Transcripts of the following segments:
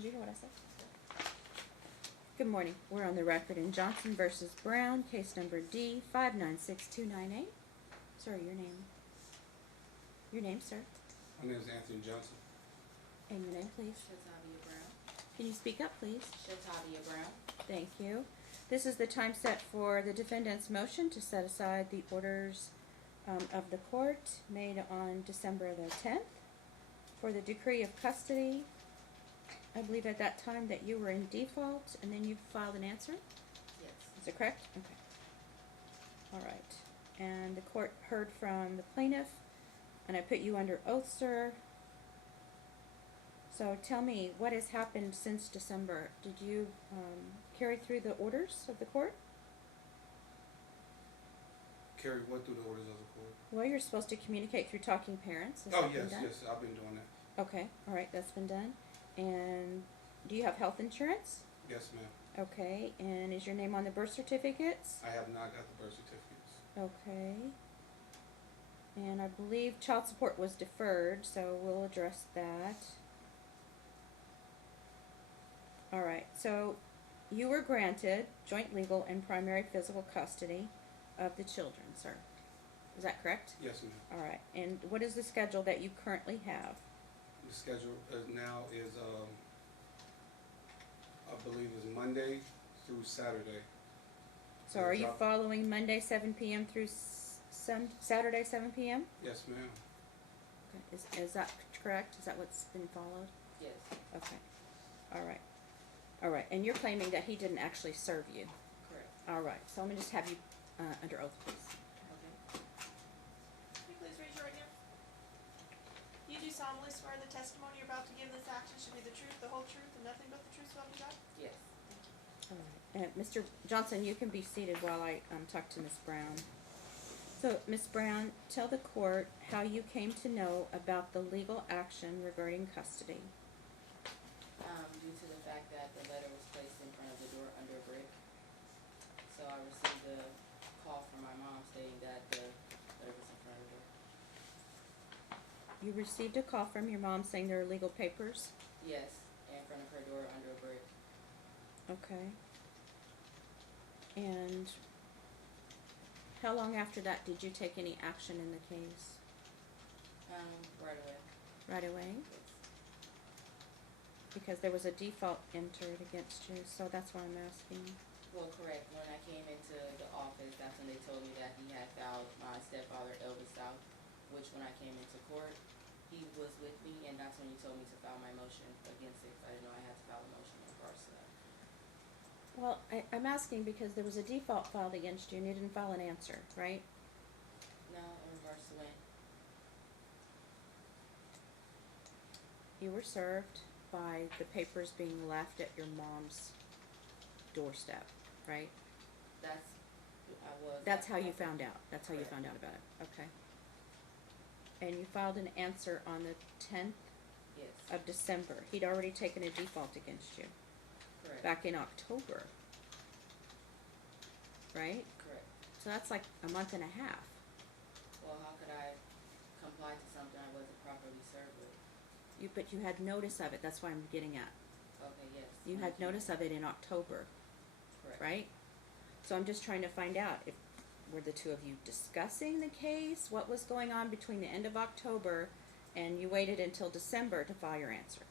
Did you hear what I said? Good morning. We're on the record in Johnson versus Brown, case number D 596298. Sir, your name. Your name, sir. My name is Anthony Johnson. And your name, please. Shatavia Brown. Can you speak up, please? Shatavia Brown. Thank you. This is the time set for the defendant's motion to set aside the orders of the court made on December the 10th for the decree of custody. I believe at that time that you were in default, and then you filed an answer? Yes. Is it correct? Okay. All right. And the court heard from the plaintiff, and I put you under oath, sir. So tell me, what has happened since December? Did you carry through the orders of the court? Carrie what through the orders of the court? Well, you're supposed to communicate through talking parents. Has Oh, that been yes, done? yes, I've been doing that. Okay, all right, that's been done. And do you have health insurance? Yes, ma'am. Okay, and is your name on the birth certificates? I have not got the birth certificates. Okay. And I believe child support was deferred, so we'll address that. All right, so you were granted joint legal and primary physical custody of the children, sir. Is that correct? Yes, ma'am. All right, and what is the schedule that you currently have? The schedule now is, I believe is Monday through Saturday. So are you following Monday 7 p.m. through Saturday 7 p.m.? Yes, ma'am. Okay. Is that correct? Is that what's been followed? Yes. Okay. All right. All right. And you're claiming that he didn't actually serve you. Correct. All right. So let me just have you under oath, please. Okay. Can you please raise your right hand? You do solemnly swear the testimony you're about to give in this action should be the truth, the whole truth, and nothing but the truth, so help you God? Yes. All right. Mr. Johnson, you can be seated while I talk to Ms. Brown. So, Ms. Brown, tell the court how you came to know about the legal action regarding custody. Due to the fact that the letter was placed in front of the door under a brick, so I received a call from my mom stating that the letter was in front of the door. You received a call from your mom saying there are legal papers? Yes, in front of her door under a brick. Okay. And how long after that did you take any action in the case? Right away. Right away? Yes. Because there was a default entered against you, so that's why I'm asking. Well, correct. When I came into the office, that's when they told me that he had filed my stepfather, Elvis, out, which when I came into court, he was with me, and that's when you told me to file my motion against it. I didn't know I had to file a motion in regards to that. Well, I'm asking because there was a default filed against you and you didn't file an answer, right? No, in regards to when? You were served by the papers being left at your mom's doorstep, right? That's how you found out. That's how you found out about it. Okay. And you filed an answer on the 10th Yes. of December. He'd already taken a default against you Correct. back in October, right? Correct. So that's like a month and a half. Well, how could I comply to something I wasn't properly served with? But you had notice of it. That's what I'm getting at. Okay, yes. You had notice of it in October, Correct. right? So I'm just trying to find out if were the two of you discussing the case, what was going on between the end of October and you waited until December to file your answer.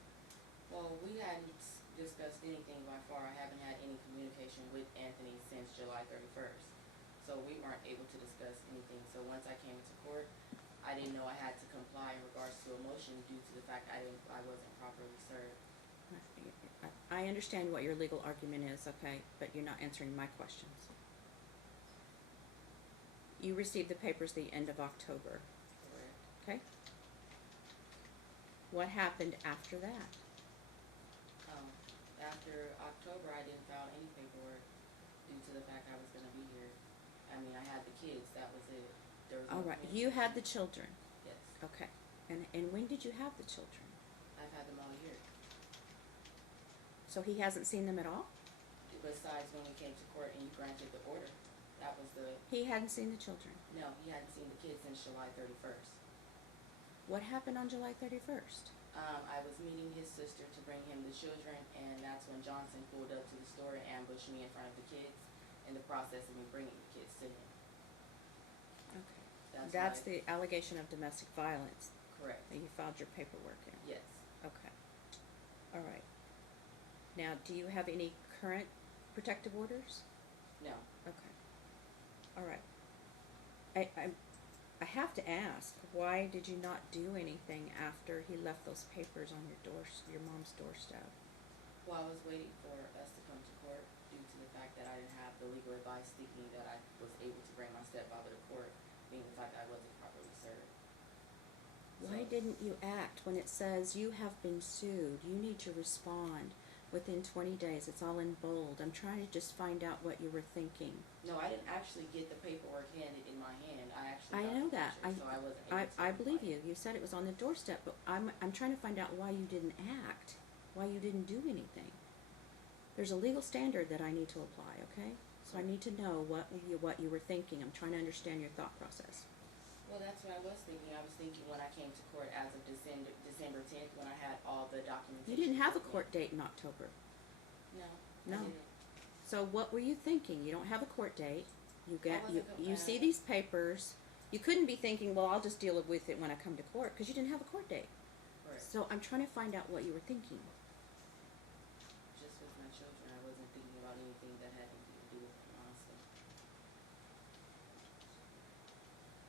Well, we hadn't discussed anything by far. I haven't had any communication with Anthony since July 31st. So we weren't able to discuss anything. So once I came into court, I didn't know I had to comply in regards to a motion due to the fact I wasn't properly served. I understand what your legal argument is, okay, but you're not answering my questions. You received the papers the end of October, Correct. okay? What happened after that? After October, I didn't file any paperwork due to the fact I was going to be here. I mean, I had the kids. That was it. There was no All right, communication. you had the children, Yes. okay. And when did you have the children? I've had them all year. So he hasn't seen them at all? Besides when we came to court and you granted the order. That was the... He hadn't seen the children. No, he hadn't seen the kids since July 31st. What happened on July 31st? I was meeting his sister to bring him the children, and that's when Johnson pulled up to the store and ambushed me in front of the kids in the process of me bringing the kids to him. Okay. That's That's why- the allegation of domestic violence Correct. that you filed your paperwork in. Yes. Okay. All right. Now, do you have any current protective orders? No. Okay. All right. I have to ask, why did you not do anything after he left those papers on your mom's doorstep? Well, I was waiting for us to come to court due to the fact that I didn't have the legal advice stating that I was able to bring my stepfather to court, being the fact I wasn't properly served. Why So- didn't you act when it says you have been sued? You need to respond within 20 days. It's all in bold. I'm trying to just find out what you were thinking. No, I didn't actually get the paperwork handed in my hand. I actually I got know the that. picture, so I wasn't able to. I believe reply. you. You said it was on the doorstep, but I'm trying to find out why you didn't act, why you didn't do anything. There's a legal standard that I need to apply, okay? So I need to know what you were thinking. I'm trying to understand your thought process. Well, that's what I was thinking. I was thinking when I came to court as of December 10th, when I had all the documentation. You didn't have a with me. court date in October. No. No. I didn't. So what were you thinking? You don't have a court date. You see uh, these papers. You couldn't be thinking, well, I'll just deal with it when I come to court, because you didn't have a court date. Correct. So I'm trying to find out what you were thinking. Just with my children, I wasn't thinking about anything that had anything to do with them, honestly.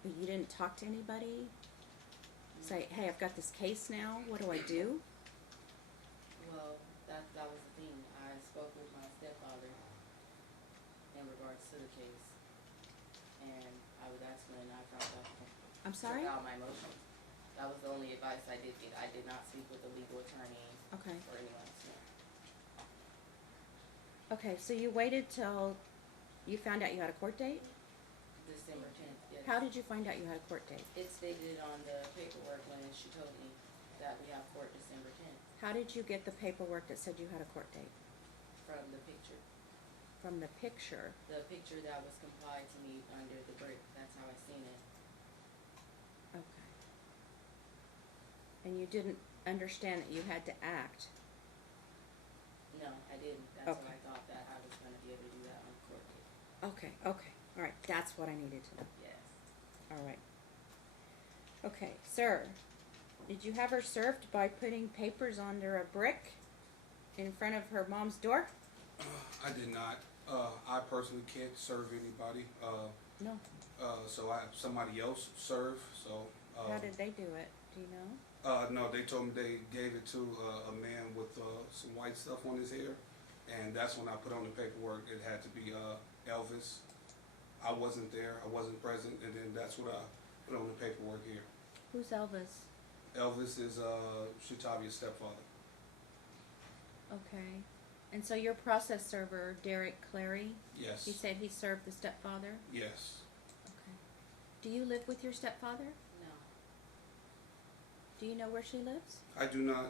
But you didn't talk to anybody? Say, hey, I've got this case now. What do I do? Well, that was the thing. I spoke with my stepfather in regards to the case, and that's when I found out. I'm sorry? Took out my motion. That was the only advice I did get. I did not speak with a legal attorney Okay. or anyone else. No. Okay, so you waited till you found out you had a court date? December 10th. Yes. How did you find out you had a court date? It stated on the paperwork when she told me that we have court December 10th How did you get the paperwork that said you had a court date? from the picture. From the picture. The picture that was complied to me under the brick. That's how I seen it. Okay. And you didn't understand that you had to act. No, I didn't. That's Okay. why I thought that I was going to be able to do that on the court date. Okay, okay. All right, that's what I needed to know. Yes. All right. Okay, sir, did you have her served by putting papers under a brick in front of her mom's door? I did not. I personally can't serve anybody. No. So I have somebody else serve. So. How did they do it? Do you know? No, they told me they gave it to a man with some white stuff on his hair, and that's when I put on the paperwork. It had to be Elvis. I wasn't there. I wasn't present, and then that's what I put on the paperwork here. Who's Elvis? Elvis is Shatavia's stepfather. Okay. And so your process server, Derek Clary, Yes. he said he served the stepfather? Yes. Okay. Do you live with your stepfather? No. Do you know where she lives? I do not.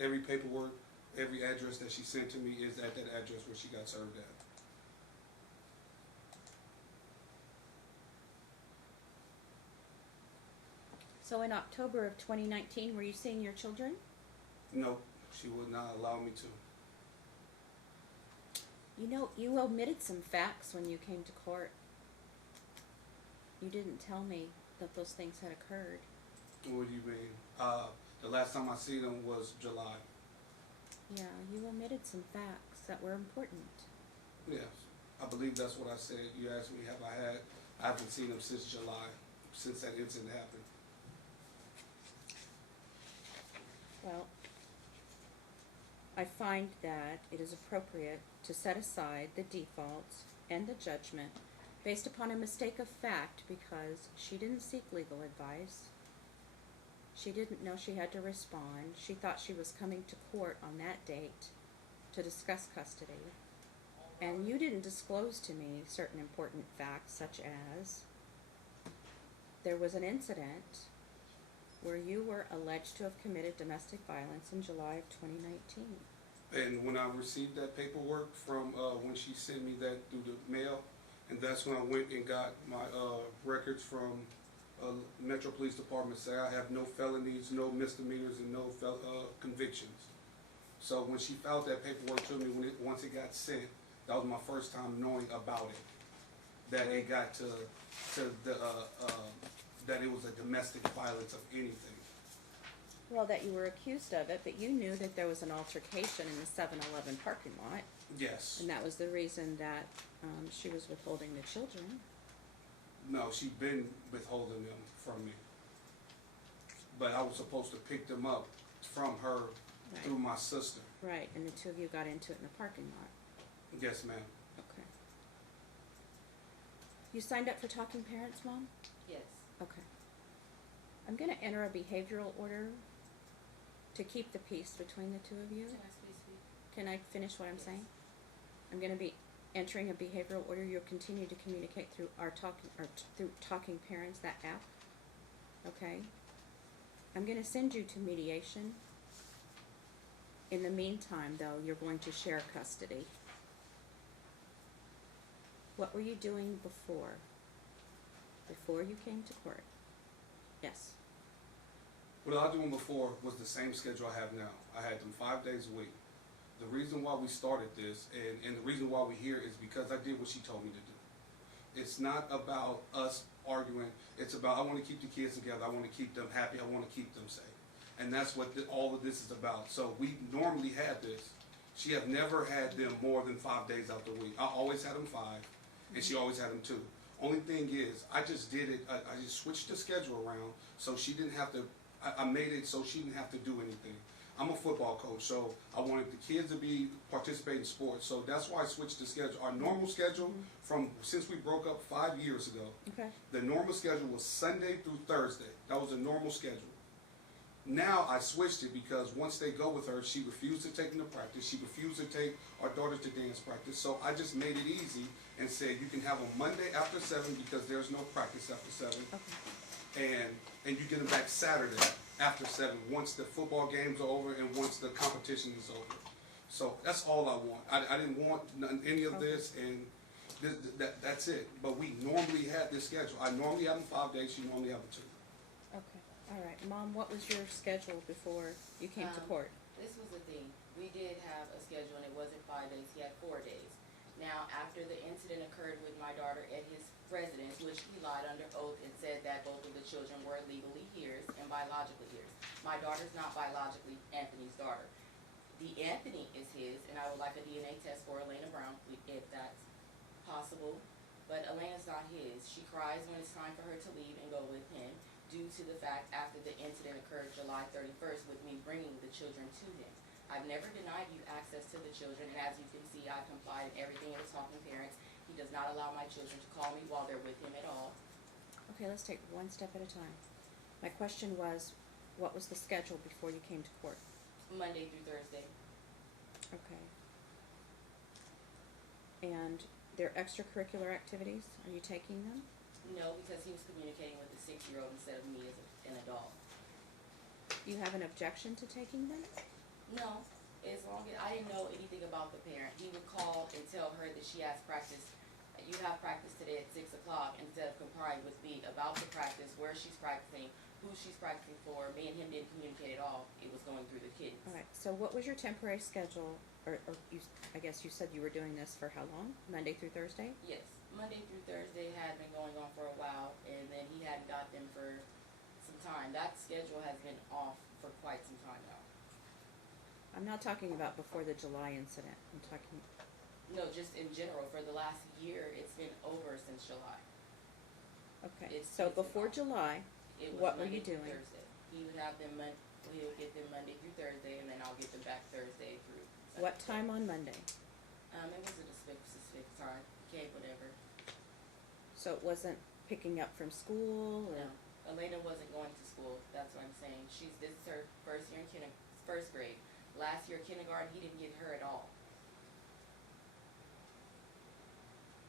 Every paperwork, every address that she sent to me is at that address where she got served at. So in October of 2019, were you seeing your children? No, she would not allow me to. You know, you omitted some facts when you came to court. You didn't tell me that those things had occurred. What do you mean? The last time I see them was July. Yeah, you omitted some facts that were important. Yes, I believe that's what I said. You asked me, I haven't seen them since July, since that incident happened. Well, I find that it is appropriate to set aside the defaults and the judgment based upon a mistake of fact because she didn't seek legal advice. She didn't know she had to respond. She thought she was coming to court on that date to discuss custody. And you didn't disclose to me certain important facts, such as there was an incident where you were alleged to have committed domestic violence in July of 2019. And when I received that paperwork from when she sent me that through the mail, and that's when I went and got my records from Metro Police Department say I have no felonies, no misdemeanors, and no convictions. So when she filed that paperwork to me, once it got sent, that was my first time knowing about it. That it got to the that it was a domestic violence of anything. Well, that you were accused of it, but you knew that there was an altercation in the 7-Eleven parking lot, Yes. and that was the reason that she was withholding the children. No, she'd been withholding them from me. But I was supposed to pick them up from her Right. through my sister. Right, and the two of you got into it in the parking lot. Yes, ma'am. Okay. You signed up for Talking Parents, Mom? Yes. Okay. I'm gonna enter a behavioral order to keep the peace between the two of you. Can I speak? Can I finish what I'm Yes. saying? I'm gonna be entering a behavioral order. You'll continue to communicate through through Talking Parents, that app. Okay? I'm gonna send you to mediation. In the meantime, though, you're going to share custody. What were you doing before? Before you came to court? Yes. What I was doing before was the same schedule I have now. I had them 5 days a week. The reason why we started this, and the reason why we're here, is because I did what she told me to do. It's not about us arguing. It's about, I want to keep the kids together. I want to keep them happy. I want to keep them safe. And that's what all of this is about. So we normally had this. She have never had them more than 5 days out the week. I always had them 5, and she always had them 2. Only thing is, I just did it, I just switched the schedule around so she didn't have to, I made it so she didn't have to do anything. I'm a football coach, so I wanted the kids to participate in sports, so that's why I switched the schedule. Our normal schedule since we broke up 5 years ago, Okay. the normal schedule was Sunday through Thursday. That was a normal schedule. Now I switched it because once they go with her, she refused to take them to practice. She refused to take our daughter to dance practice. So I just made it easy and said you can have them Monday after 7 because there's no practice after 7. Okay. And you get them back Saturday after 7 once the football games are over and once the competition is over. So that's all I want. I didn't want any of this, and that's it. But we normally had this schedule. I normally have them 5 days. She normally have them 2. Okay. All right. Mom, what was your schedule before you came to court? This was the thing. We did have a schedule, and it wasn't 5 days. He had 4 days. Now, after the incident occurred with my daughter at his residence, which he lied under oath and said that both of the children were legally his and biologically his. My daughter's not biologically Anthony's daughter. The Anthony is his, and I would like a DNA test for Elena Brown, if that's possible. But Elena's not his. She cries when it's time for her to leave and go with him, due to the fact after the incident occurred July 31st with me bringing the children to him. I've never denied you access to the children, and as you can see, I've complied in everything in Talking Parents. He does not allow my children to call me while they're with him at all. Okay, let's take one step at a time. My question was, what was the schedule before you came to court? Monday through Thursday. Okay. And their extracurricular activities, are you taking them? No, because he was communicating with a 6-year-old instead of me as an adult. Do you have an objection to taking them? No, as long as I didn't know anything about the parent. He would call and tell her that she has practice. You have practice today at 6 o'clock, instead of complying with me about the practice, where she's practicing, who she's practicing for. Me and him didn't communicate at all. It was going through the kids. All right, so what was your temporary schedule, or I guess you said you were doing this for how long? Monday through Thursday? Yes, Monday through Thursday had been going on for a while, and then he hadn't got them for some time. That schedule has been off for quite some time now. I'm not talking about before the July incident. I'm talking, No, just in general, for the last year, it's been over since July. okay, It's so been before off. July, It was what were Monday you through doing? Thursday. He would have them he would get them Monday through Thursday, and then I'll get them back Thursday through Sunday. what time on Monday? It wasn't a specific time. Okay, whatever. So it wasn't picking up from school, or? No, Elena wasn't going to school. That's what I'm saying. This is her first year in first grade. Last year kindergarten, he didn't get her at all.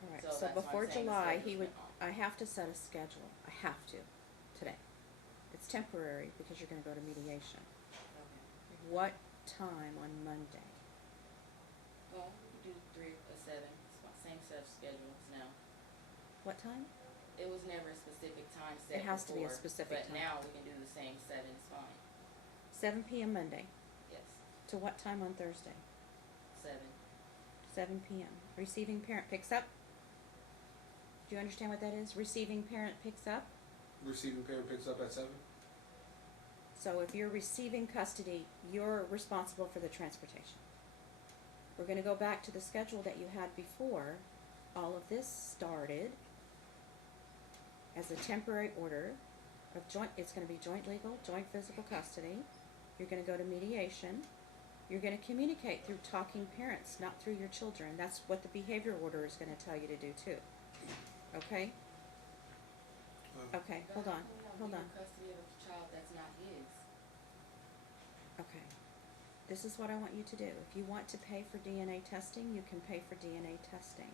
All right, So so that's why I'm before saying the July, schedule's he would, been off. I have to set a schedule. I have to, today. It's temporary because you're gonna go to mediation. Okay. What time on Monday? Well, we do 3 or 7. It's my same set of schedules now. What time? It was never a specific time set It has to be a before, specific time. But now we can do the same 7 is fine. 7 p.m. Monday. Yes, To what time on Thursday? 7. 7 p.m. Receiving parent picks up. Do you understand what that is? Receiving parent picks up. Receiving parent picks up at 7? So if you're receiving custody, you're responsible for the transportation. We're going to go back to the schedule that you had before. All of this started as a temporary order of joint, it's going to be joint legal, joint physical custody. You're going to go to mediation. You're going to communicate through talking parents, not through your children. That's what the behavior order is going to tell you to do too. Okay? Okay, hold on, hold on. Custody of a child that's not his. Okay. This is what I want you to do. If you want to pay for DNA testing, you can pay for DNA testing.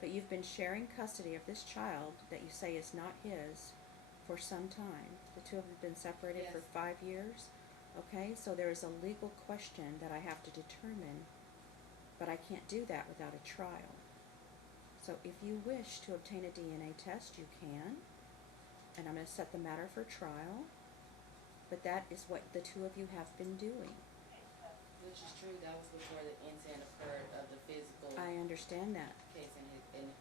But you've been sharing custody of this child that you say is not his for some time. The two of you have been separated Yes. for 5 years. Okay, so there is a legal question that I have to determine, but I can't do that without a trial. So if you wish to obtain a DNA test, you can, and I'm going to set the matter for trial, but that is what the two of you have been doing. Which is true, that was before the incident occurred of the physical I understand that. case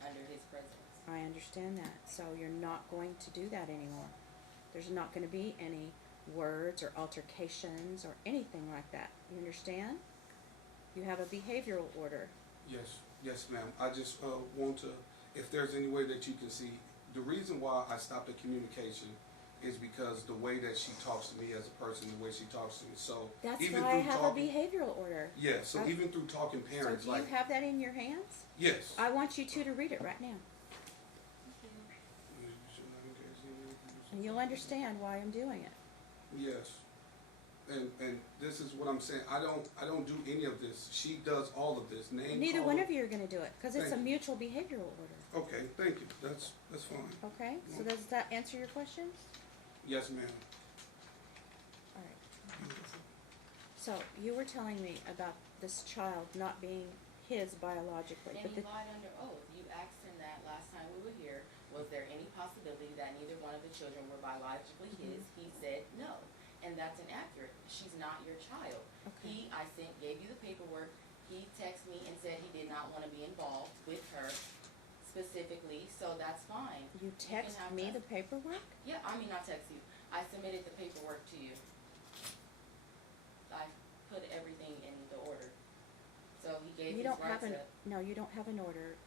under his presence. I understand that. So you're not going to do that anymore. There's not going to be any words or altercations or anything like that. You understand? You have a behavioral order. Yes, ma'am. I just want to, if there's any way that you can see, the reason why I stopped the communication is because the way that she talks to me as a person, the way she talks to me. So That's even why I through have talking, a behavioral order. yeah. So I- even through talking parents, So do you like have that in your hands? yes. I want you two to read it right now. And you'll understand why I'm doing it. Yes. And this is what I'm saying. I don't do any of this. She does all of this. Neither one of you are going to do it because it's a Thank you. mutual behavioral order. Okay, thank you. That's fine. Okay? So does that answer your questions? Yes, ma'am. All right. So you were telling me about this child not being his biologically, And but he lied under oath. You asked him that last time we were here. Was there any possibility that neither one of the children were biologically his? He said no. And that's inaccurate. She's not your child. Okay. I gave you the paperwork. He texted me and said he did not want to be involved with her specifically, so that's fine. You can text have me custody. the paperwork? Yeah, I mean, not text you. I submitted the paperwork to you. I put everything in the order. So he gave You his don't have rights an, up. no, you don't have an order.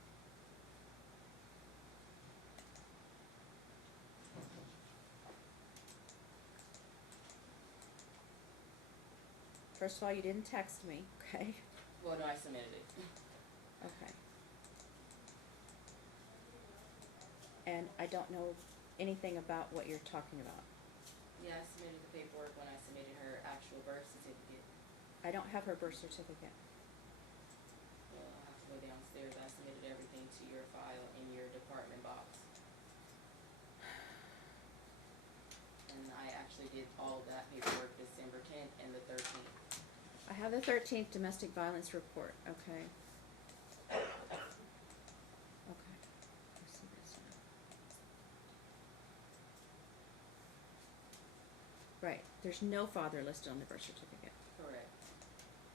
First of all, you didn't text me, okay? Well, no, I submitted it. Okay. And I don't know anything about what you're talking about. Yeah, I submitted the paperwork when I submitted her actual birth certificate. I don't have her birth certificate. Well, I'll have to go downstairs. I submitted everything to your file in your department box. And I actually did all of that paperwork December 10th and the 13th. I have the 13th domestic violence report, okay? Okay. I see this now. Right, there's no father listed on the birth certificate. Correct.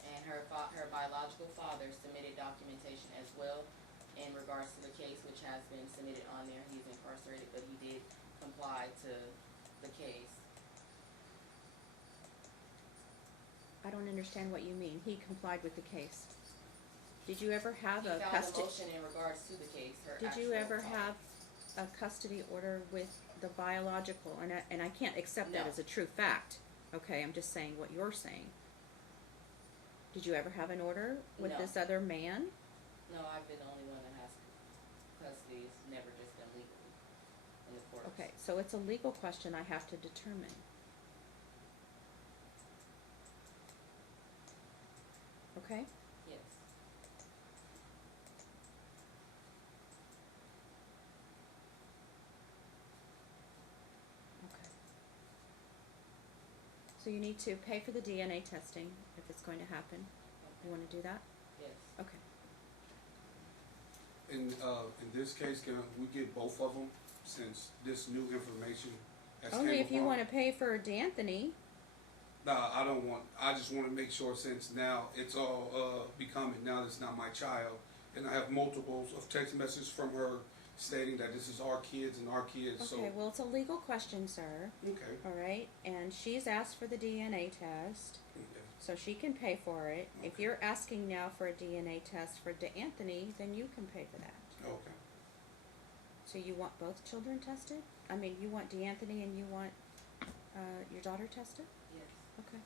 And her biological father submitted documentation as well in regards to the case, which has been submitted on there. He's incarcerated, but he did comply to the case. I don't understand what you mean. He complied with the case. Did you ever have He a filed a custody? motion in regards to the case, her Did you actual ever father. have a custody order with the biological? And I can't accept that No. as a true fact. Okay, I'm just saying what you're saying. Did you ever have an order with No. this other man? No, I've been the only one that has custody. It's never just been legally in the courts. Okay, so it's a legal question I have to determine. Okay? Yes. Okay. So you need to pay for the DNA testing if it's going to happen. You want to do that? Yes. Okay. In this case, can we get both of them since this new information has Only came if you upon. wanna pay for D'Anthony. Nah, I don't want. I just want to make sure since now it's all becoming now that it's not my child, and I have multiples of text messages from her stating that this is our kids and our kids. Okay, well, it's a legal question, sir, So okay, alright? And she's asked for the DNA test, okay. so she can pay for it. If Okay. you're asking now for a DNA test for D'Anthony, then you can pay for that. Okay. So you want both children tested? I mean, you want D'Anthony and you want, your daughter tested? Yes. Okay.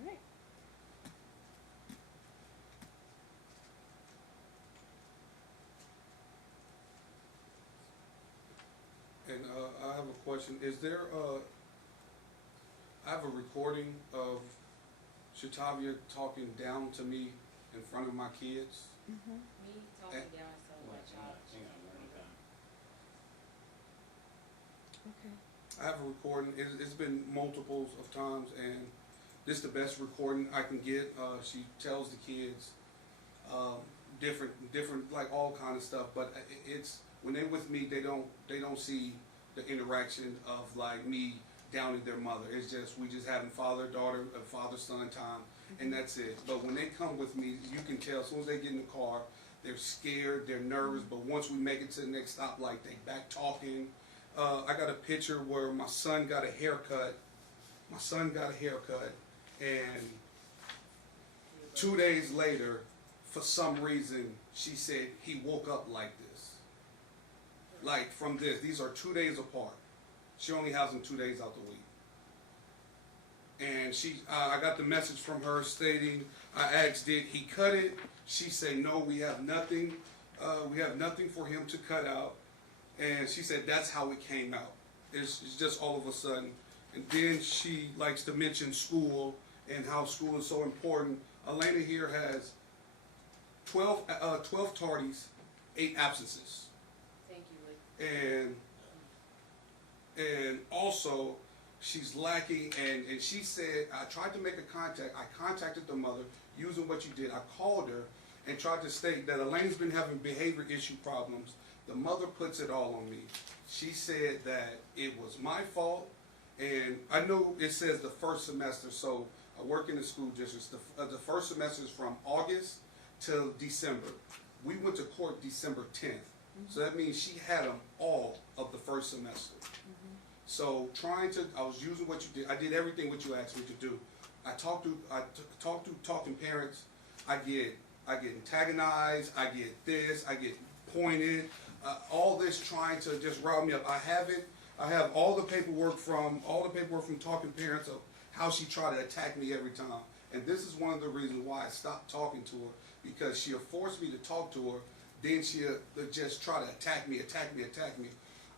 Alright. And I have a question. Is there I have a recording of Shatavia talking down to me in front of my kids. Mm-hmm. Me talking down to my child. Okay. I have a recording. It's been multiples of times, and this is the best recording I can get. She tells the kids different, like all kind of stuff. But it's when they're with me, they don't see the interaction of like me downing their mother. It's just we just having father-daughter, father-son time, and that's it. But when they come with me, you can tell as soon as they get in the car, they're scared, they're nervous. But once we make it to the next stoplight, they back talking. I got a picture where my son got a haircut. My son got a haircut, and 2 days later, for some reason, she said he woke up like this. Like from this. These are 2 days apart. She only has them 2 days out the week. And I got the message from her stating, I asked, did he cut it? She said, no, we have nothing. We have nothing for him to cut out. And she said that's how it came out. It's just all of a sudden. And then she likes to mention school and how school is so important. Elena here has 12 tardies, 8 absences. Thank you, Lick. And also she's lacking, and she said, I tried to make a contact. I contacted the mother using what you did. I called her and tried to state that Elena's been having behavior issue problems. The mother puts it all on me. She said that it was my fault, and I know it says the first semester, so I work in the school districts. The first semester is from August till December. We went to court December 10th, so that means she had them all of the first semester. So I was using what you did. I did everything what you asked me to do. I talked to talking parents. I get antagonized. I get this. I get pointed. All this trying to just rile me up. I have all the paperwork from talking parents of how she tried to attack me every time. And this is one of the reasons why I stopped talking to her, because she'll force me to talk to her. Then she'll just try to attack me.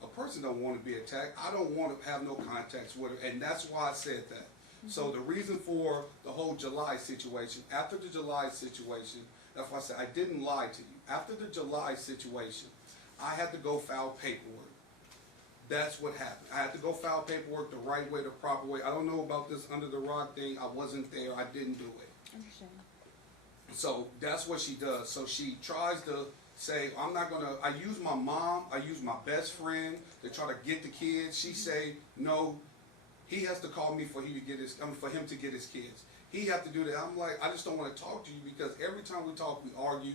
A person don't want to be attacked. I don't want to have no contacts with her, and that's why I said that. So the reason for the whole July situation, after the July situation, that's why I said I didn't lie to you. After the July situation, I had to go file paperwork. That's what happened. I had to go file paperwork the right way, the proper way. I don't know about this under the rock thing. I wasn't there. I didn't do it. Understand. So that's what she does. So she tries to say, I use my mom, I use my best friend to try to get the kids. She say, no, he has to call me for him to get his kids. He have to do that. I'm like, I just don't want to talk to you, because every time we talk, we argue.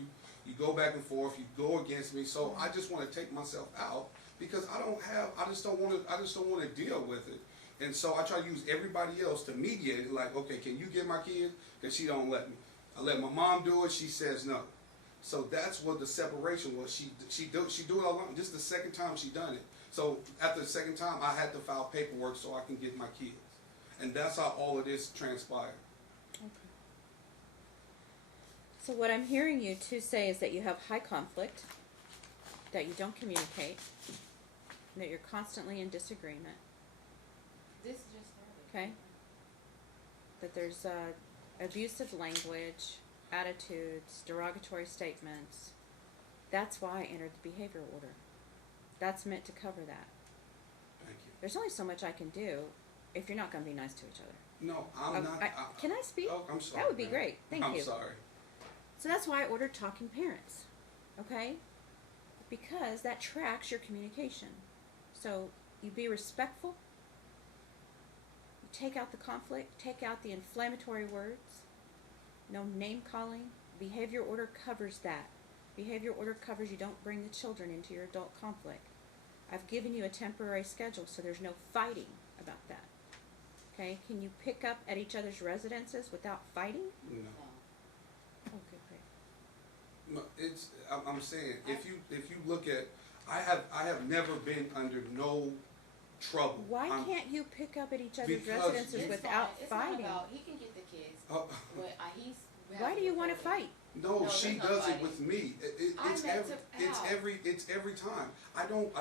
You go back and forth, you go against me. So I just want to take myself out, because I just don't want to deal with it. And so I try to use everybody else to mediate it. Like, okay, can you get my kids? Because she don't let me. I let my mom do it. She says no. So that's what the separation was. She do it alone. This is the second time she done it. So after the second time, I had to file paperwork so I can get my kids. And that's how all of this transpired. Okay. So what I'm hearing you to say is that you have high conflict, that you don't communicate, and that you're constantly in disagreement, This just started. okay? That there's abusive language, attitudes, derogatory statements. That's why I entered the behavior order. That's meant to cover that. Thank you. There's only so much I can do if you're not going to be nice to each other. No, I'm not. Can I speak? Oh, I'm sorry. That would be ma'am. great. Thank you. I'm sorry. So that's why I ordered talking parents. Okay? because that tracks your communication. So you be respectful, you take out the conflict, take out the inflammatory words, no name calling. Behavior order covers that. Behavior order covers you don't bring the children into your adult conflict. I've given you a temporary schedule so there's no fighting about that. Okay, can you pick up at each other's residences without fighting? No. Oh, good, great. No, I'm saying, if you look at, I have never been under no trouble. Why I'm- can't you pick up at each other's Because residences It's without fine. It's fighting? not about, he can get the kids, Oh, but he's. Why do you want to fight? no, No, she there's no does it fighting. with me. I It's meant it's every time. I don't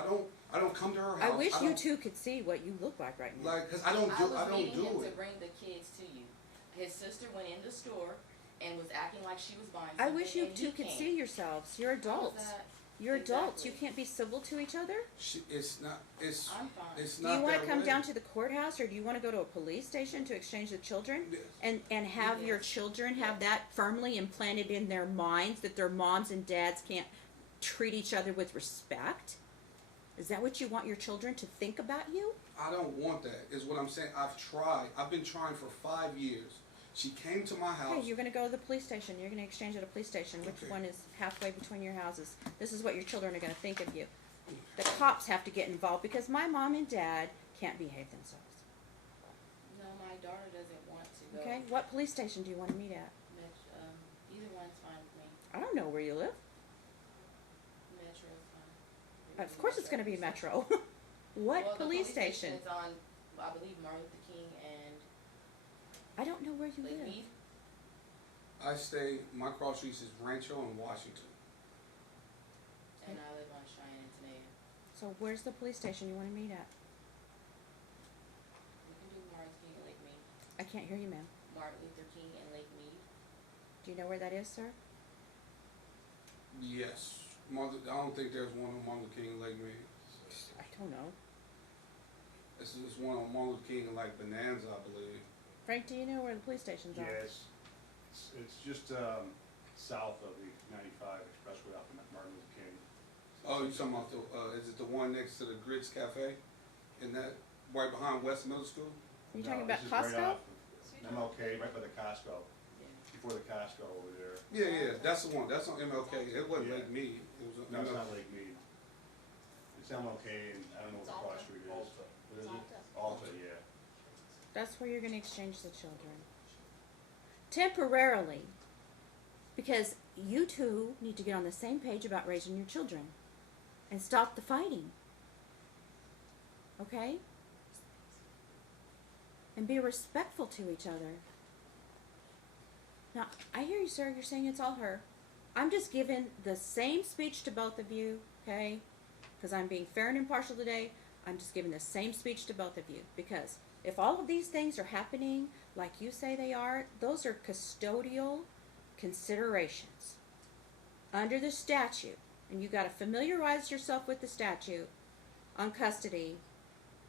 come to her I house. wish I you don't- two could see what you look like right now. Like, cause I don't I do was needing him it. to bring the kids to you. His sister went in the store and was acting like she was buying I something. wish you and two he could came. see yourselves. You're How was adults. that? You're adults. You Exactly. can't be civil to each other. It's not. It's I'm fine. it's Do not. you want that to come way. down to the courthouse, or do you want to go to a police station to exchange the children? Yes. And have your Yes. children have that firmly implanted in their minds that their moms and dads can't treat each other with respect? Is that what you want your children to think about you? I don't want that. Is what I'm saying. I've tried. I've been trying for 5 years. She came to my house. Okay, you're going to go to the police station. You're going to exchange at a police station. Which Okay. one is halfway between your houses? This is what your children are going to think of you. The cops have to get involved because my mom and dad can't behave themselves. No, my daughter doesn't want to go. Okay, what police station do you want to meet at? Either one's fine with me. I don't know where you live. Metro's fine. Of course, it's going to be Metro. What Well, the police station? is on, I believe, Martin Luther King and I don't know where you Lake live. Mead. I stay. My cross streets is Rancho and Washington. And I live on Cheyenne and Tenaya. So where's the police station you want to meet at? We can do Martin Luther King and Lake Mead. I can't hear you, ma'am. Martin Luther King and Lake Mead. Do you know where that is, sir? Yes. I don't think there's one on Martin Luther King and Lake Mead. I don't know. This is one on Martin Luther King and like Bonanza, I believe. Frank, do you know where the police stations are? Yes, it's just south of the 95 expressway off of Martin Luther King. Oh, you talking about the? Is it the one next to the Grits Cafe? In that right behind West Middle School? Are you No, talking this about is Costco? Right off of MLK, right by the Costco, Yeah. before the Costco over there. Yeah, that's the one. That's on MLK. It wasn't Yeah. Lake Mead. It was No, it's MLK. not Lake Mead. It's MLK and I don't know It's what the cross Alta. street is. Alta. What is It's it? Alta. Alta, yeah. That's where you're going to exchange the children. Temporarily. Because you two need to get on the same page about raising your children. And stop the fighting. Okay? And be respectful to each other. Now, I hear you, sir. You're saying it's all her. I'm just giving the same speech to both of you, okay? Because I'm being fair and impartial today. I'm just giving the same speech to both of you. Because if all of these things are happening like you say they are, those are custodial considerations under the statute. And you got to familiarize yourself with the statute on custody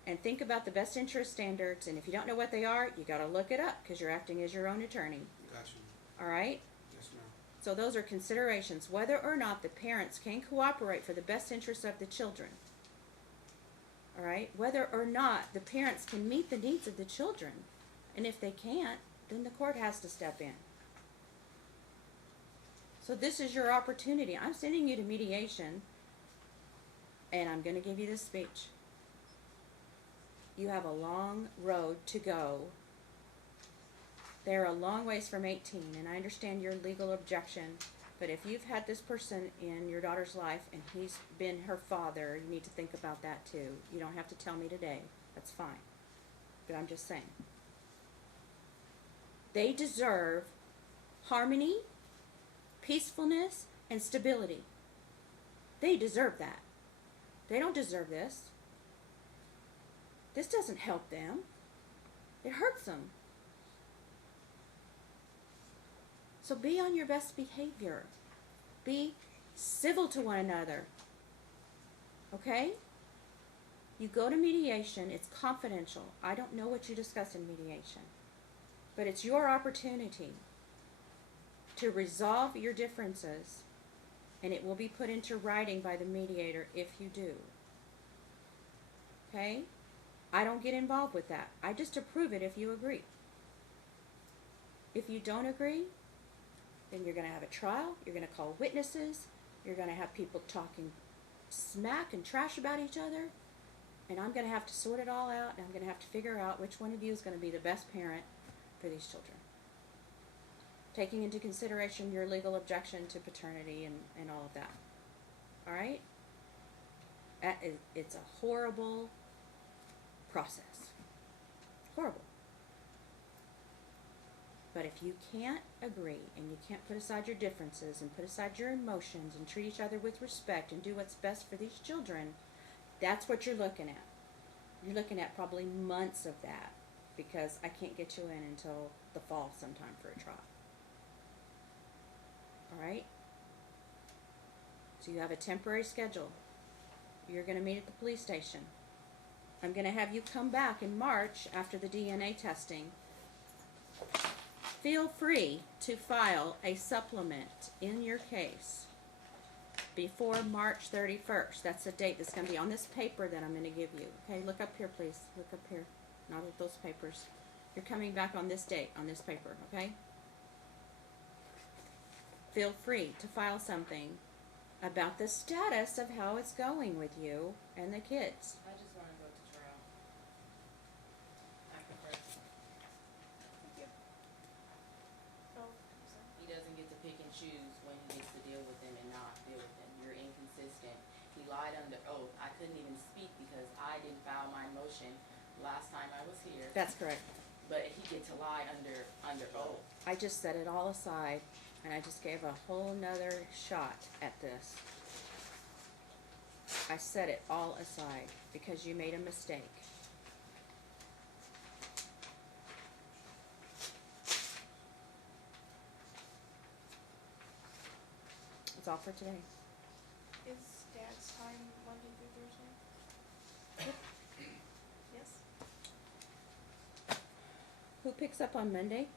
and think about the best interest standards. And if you don't know what they are, you got to look it up because you're acting as your own attorney. Got you. All right? Yes, ma'am. So those are considerations, whether or not the parents can cooperate for the best interest of the children. All right? Whether or not the parents can meet the needs of the children. And if they can't, then the court has to step in. So this is your opportunity. I'm sending you to mediation, and I'm going to give you this speech. You have a long road to go. They're a long ways from 18, and I understand your legal objection, but if you've had this person in your daughter's life and he's been her father, you need to think about that too. You don't have to tell me today. That's fine. But I'm just saying. They deserve harmony, peacefulness, and stability. They deserve that. They don't deserve this. This doesn't help them. It hurts them. So be on your best behavior. Be civil to one another. Okay? You go to mediation. It's confidential. I don't know what you discuss in mediation. But it's your opportunity to resolve your differences and it will be put into writing by the mediator if you do. Okay? I don't get involved with that. I just approve it if you agree. If you don't agree, then you're going to have a trial, you're going to call witnesses, you're going to have people talking smack and trash about each other, and I'm going to have to sort it all out, and I'm going to have to figure out which one of you is going to be the best parent for these children. Taking into consideration your legal objection to paternity and all of that. Alright? It's a horrible process. Horrible. But if you can't agree, and you can't put aside your differences, and put aside your emotions, and treat each other with respect, and do what's best for these children, that's what you're looking at. You're looking at probably months of that, because I can't get you in until the fall sometime for a trial. Alright? So you have a temporary schedule. You're going to meet at the police station. I'm going to have you come back in March after the DNA testing. Feel free to file a supplement in your case before March 31st. That's the date that's going to be on this paper that I'm going to give you. Okay, look up here, please. Look up here. Not at those papers. You're coming back on this date, on this paper, okay? Feel free to file something about the status of how it's going with you and the kids. I just wanna go to trial. I prefer, Thank you. Oh, I'm sorry. he doesn't get to pick and choose when he gets to deal with them and not deal with them. You're inconsistent. He lied under oath. I couldn't even speak because I didn't file my motion last time I was here. That's correct. But he get to lie under oath. I just set it all aside, and I just gave a whole nother shot at this. I set it all aside because you made a mistake. That's all for today. Is Dad's time Monday through Thursday? Yes? Who picks up on Monday?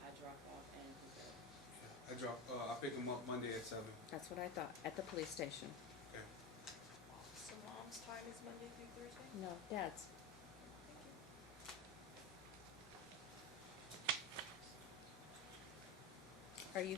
I drop off and pick up. I pick them up Monday at 7. That's what I thought, at the police station. Okay. So Mom's time is Monday through Thursday? No, Dad's.